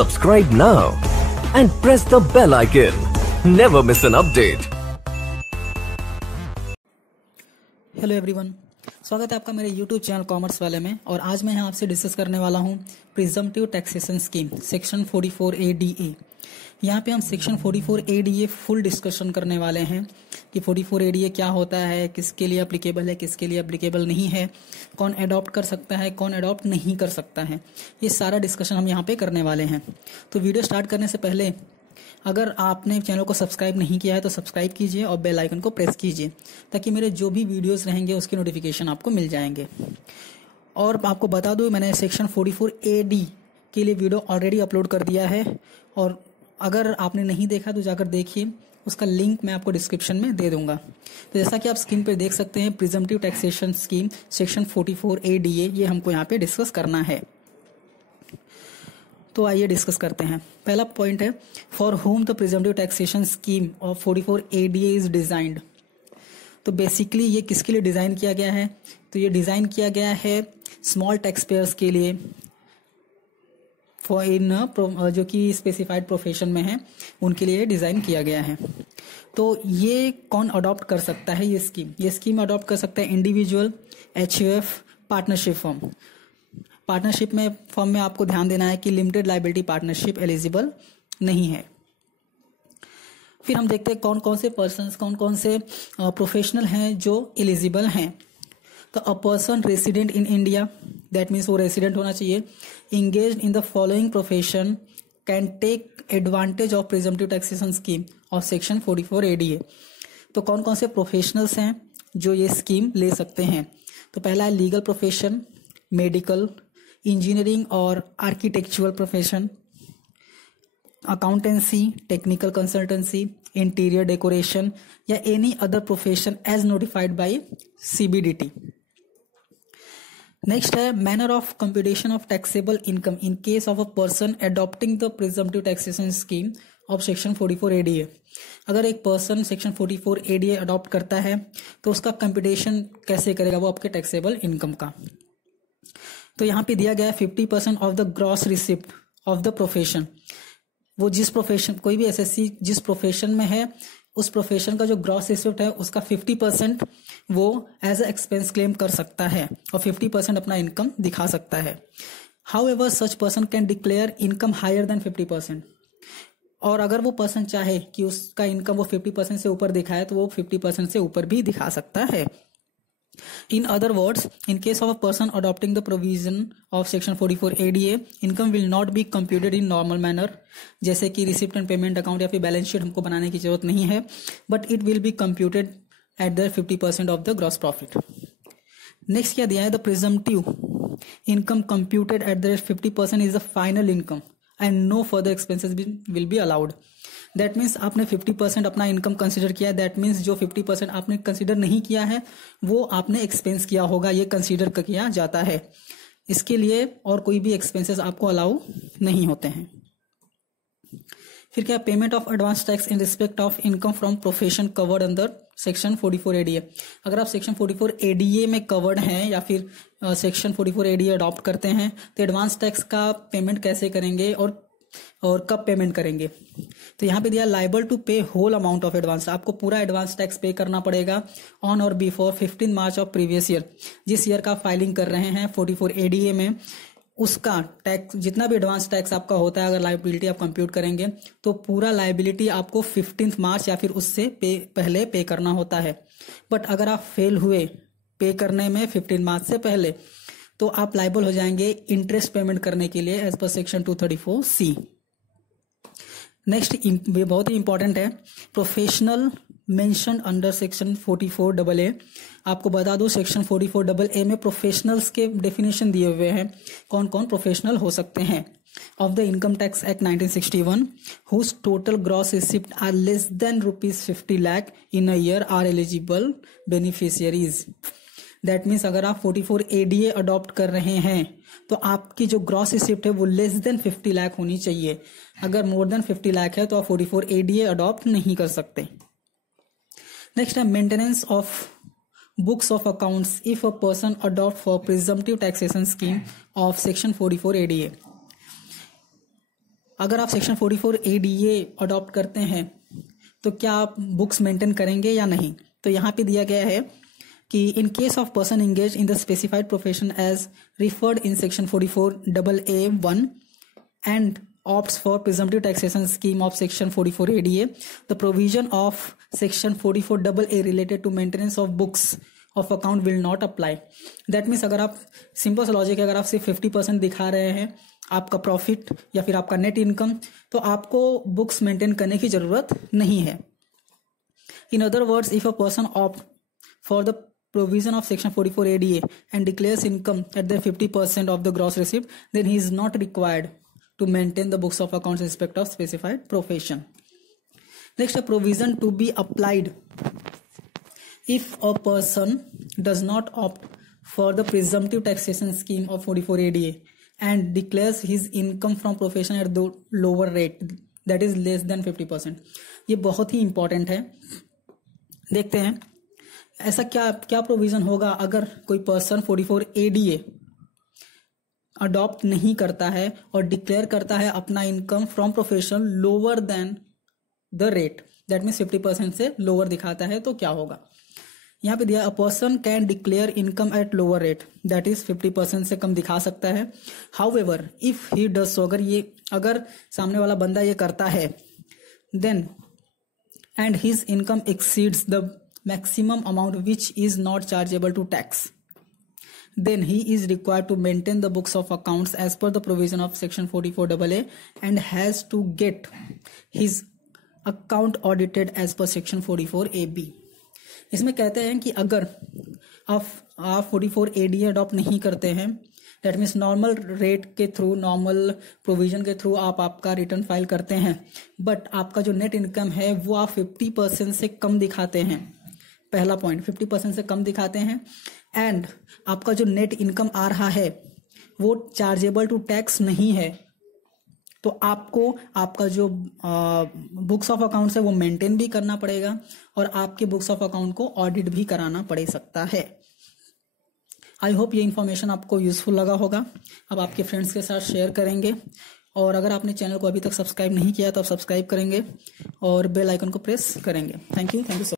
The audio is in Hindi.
Subscribe now and press the bell icon. Never miss an update. Hello everyone, स्वागत है आपका मेरे YouTube चैनल कॉमर्स वाले में। और आज मैं यहाँ आपसे डिस्कस करने वाला हूँ presumptive taxation scheme section 44A-DA। यहाँ पे हम सेक्शन 44A-DA फुल डिस्कशन करने वाले हैं कि 44A-DA क्या होता है, किसके लिए एप्लीकेबल है, किसके लिए एप्लीकेबल नहीं है, कौन अडॉप्ट कर सकता है, कौन अडॉप्ट नहीं कर सकता है। ये सारा डिस्कशन हम यहाँ पे करने वाले हैं। तो वीडियो स्टार्ट करने से पहले अगर आपने चैनल को सब्सक्राइब नहीं किया है तो सब्सक्राइब कीजिए और बेल आइकन को प्रेस कीजिए ताकि मेरे जो भी वीडियोस रहेंगे उसके नोटिफिकेशन आपको मिल जाएंगे। और आपको बता दूं, मैंने सेक्शन 44A-D के लिए वीडियो ऑलरेडी अपलोड कर दिया है और अगर आपने नहीं देखा तो जाकर देखिए, उसका लिंक मैं आपको डिस्क्रिप्शन में दे दूंगा। तो जैसा कि आप स्क्रीन पर देख सकते हैं, presumptive taxation scheme section 44A-DA ये हमको यहाँ पे डिस्कस करना है। तो आइए डिस्कस करते हैं। पहला पॉइंट है, for home the presumptive taxation scheme of 44A-DA is designed. तो बेसिकली ये किसके लिए डिजाइन किया गया है? तो ये डिजाइन किया गया है स्मॉल टैक्स पेयर्स के लिए, फॉर इन जो कि स्पेसिफाइड प्रोफेशन में है उनके लिए डिजाइन किया गया है। तो ये कौन अडॉप्ट कर सकता है? ये स्कीम अडॉप्ट कर सकता है individual, HUF, partnership firm. Partnership में फर्म में आपको ध्यान देना है कि लिमिटेड लायबिलिटी पार्टनरशिप एलिजिबल नहीं है। फिर हम देखते हैं कौन कौन से पर्सन्स, कौन कौन से प्रोफेशनल हैं जो एलिजिबल हैं। तो a person resident in India, that means वो रेसिडेंट होना चाहिए, engaged in the following profession can take advantage of presumptive taxation scheme of section 44A-DA। तो कौन कौन से प्रोफेशनल्स हैं जो ये स्कीम ले सकते हैं? तो पहला है लीगल प्रोफेशन, मेडिकल, इंजीनियरिंग और architectural profession, accountancy, technical consultancy, interior decoration या any other profession as notified by CBDT। Next है manner of computation of taxable income in case of a person adopting the presumptive taxation scheme of section 44A-DA। अगर एक पर्सन सेक्शन 44A-DA अडॉप्ट करता है तो उसका कंप्यूटेशन कैसे करेगा वो आपके टैक्सेबल इनकम का? तो यहाँ पे दिया गया है 50% of the gross receipt of the profession. वो जिस प्रोफेशन, कोई भी SSC जिस प्रोफेशन में है उस प्रोफेशन का जो ग्रॉस रिसिप्ट है उसका 50% वो एज अ एक्सपेंस क्लेम कर सकता है और 50% अपना इनकम दिखा सकता है। However such person can declare income higher than 50%। और अगर वो पर्सन चाहे कि उसका इनकम वो 50% से ऊपर दिखाए तो वो 50% से ऊपर भी दिखा सकता है। In other words, in case of a person adopting the provision of section 44A-DA, income will not be computed in normal manner, जैसे कि रिसिप्ट एंड पेमेंट अकाउंट या फिर बैलेंस शीट हमको बनाने की जरूरत नहीं है, but it will be computed at the 50% of the gross profit. Next क्या दिया है? The presumptive income computed at the 50% is the final income and no further expenses will be allowed. That means आपने 50% अपना इनकम कंसिडर किया, दैट मीन्स जो 50% आपने कंसिडर नहीं किया है वो आपने एक्सपेंस किया होगा, ये कंसिडर किया जाता है। इसके लिए और कोई भी एक्सपेंसेस आपको अलाउ नहीं होते हैं। फिर क्या? Payment of advance tax in respect of income from profession covered under section 44A-DA। अगर आप सेक्शन 44A-DA में कवर्ड हैं या फिर सेक्शन 44A-DA अडॉप्ट करते हैं तो एडवांस टैक्स का पेमेंट कैसे करेंगे और कब पेमेंट करेंगे? तो यहाँ पे दिया लाइबल टू पे होल अमाउंट ऑफ एडवांस। आपको पूरा एडवांस टैक्स पे करना पड़ेगा ऑन और before 15 March of previous year. जिस ईयर का फाइलिंग कर रहे हैं 44A-DA में उसका टैक्स, जितना भी एडवांस टैक्स आपका होता है, अगर लायबिलिटी आप कंप्यूट करेंगे तो पूरा लायबिलिटी आपको 15 मार्च या फिर उससे पहले पे करना होता है। बट अगर आप फेल हुए पे करने में 15 मार्च से पहले तो आप लायबल हो जाएंगे इंटरेस्ट पेमेंट करने के लिए as per section 234C। Next ये बहुत ही इंपॉर्टेंट है, professional mention under section 44AA। आपको बता दूं सेक्शन 44AA में प्रोफेशनल्स के डेफिनेशन दिए हुए हैं, कौन कौन प्रोफेशनल हो सकते हैं। Of the income tax act 1961 whose total gross receipt are less than rupees 50 lakh in a year are eligible beneficiaries। That means अगर आप 44A-DA अडॉप्ट कर रहे हैं तो आपकी जो ग्रॉस रिसिप्ट है वो लेस देन 50 लाख होनी चाहिए। अगर मोर देन 50 लाख है तो आप 44A-DA अडॉप्ट नहीं कर सकते। नेक्स्ट है maintenance of books of accounts if a person adopt for presumptive taxation scheme of section 44A-DA। अगर आप सेक्शन 44 ADA अडॉप्ट करते हैं तो क्या आप बुक्स मेंटेन करेंगे या नहीं। तो यहाँ पे दिया गया है कि in case of person engage in the specified profession as referred in section 44AA1 and opts for presumptive taxation scheme of section 44 ADA, the provision of section 44AA related to maintenance of books of account will not apply. That means अगर आप सिंपल सा लॉजिक है, अगर आप सिर्फ 50% दिखा रहे हैं आपका प्रॉफिट या फिर आपका नेट इनकम, तो आपको बुक्स मेंटेन करने की जरूरत नहीं है। In other words, if a person opt for the provision of section 44 ADA and declares income at the 50% of the gross receipt, then he is not required to maintain the books of accounts in respect of specified profession. Next, a provision to be applied if a person does not opt for the presumptive taxation scheme of 44 ADA and declares his income from profession at the lower rate, that is less than 50%. ये बहुत ही important है। देखते हैं ऐसा क्या प्रोविजन होगा अगर कोई पर्सन 44 ADA अडॉप्ट नहीं करता है और डिक्लेयर करता है अपना income from profession lower than the rate, that means 50% से लोअर दिखाता है, तो क्या होगा। यहाँ पे दिया a person can declare income at lower rate, that is 50% से कम दिखा सकता है। However if he does so, अगर सामने वाला बंदा ये करता है, then and his income exceeds the maximum amount which is not chargeable to tax, then he is required to maintain the books of accounts as per the provision of section 44AA and has to get his account audited as per section 44AB. इसमें कहते हैं कि अगर आप 44 ADA अडॉप्ट नहीं करते हैं, दैट मीन्स नॉर्मल रेट के थ्रू, नॉर्मल प्रोविजन के थ्रू आप आपका रिटर्न फाइल करते हैं, बट आपका जो नेट इनकम है वो आप 50% से कम दिखाते हैं। पहला पॉइंट, 50% से कम दिखाते हैं एंड आपका जो नेट इनकम आ रहा है वो चार्जेबल टू टैक्स नहीं है, तो आपको आपका जो बुक्स ऑफ अकाउंट्स है वो मेंटेन भी करना पड़ेगा और आपके बुक्स ऑफ अकाउंट को ऑडिट भी कराना पड़ सकता है। आई होप ये इन्फॉर्मेशन आपको यूजफुल लगा होगा। अब आपके फ्रेंड्स के साथ शेयर करेंगे और अगर आपने चैनल को अभी तक सब्सक्राइब नहीं किया तो आप सब्सक्राइब करेंगे और बेल आइकन को प्रेस करेंगे। Thank you so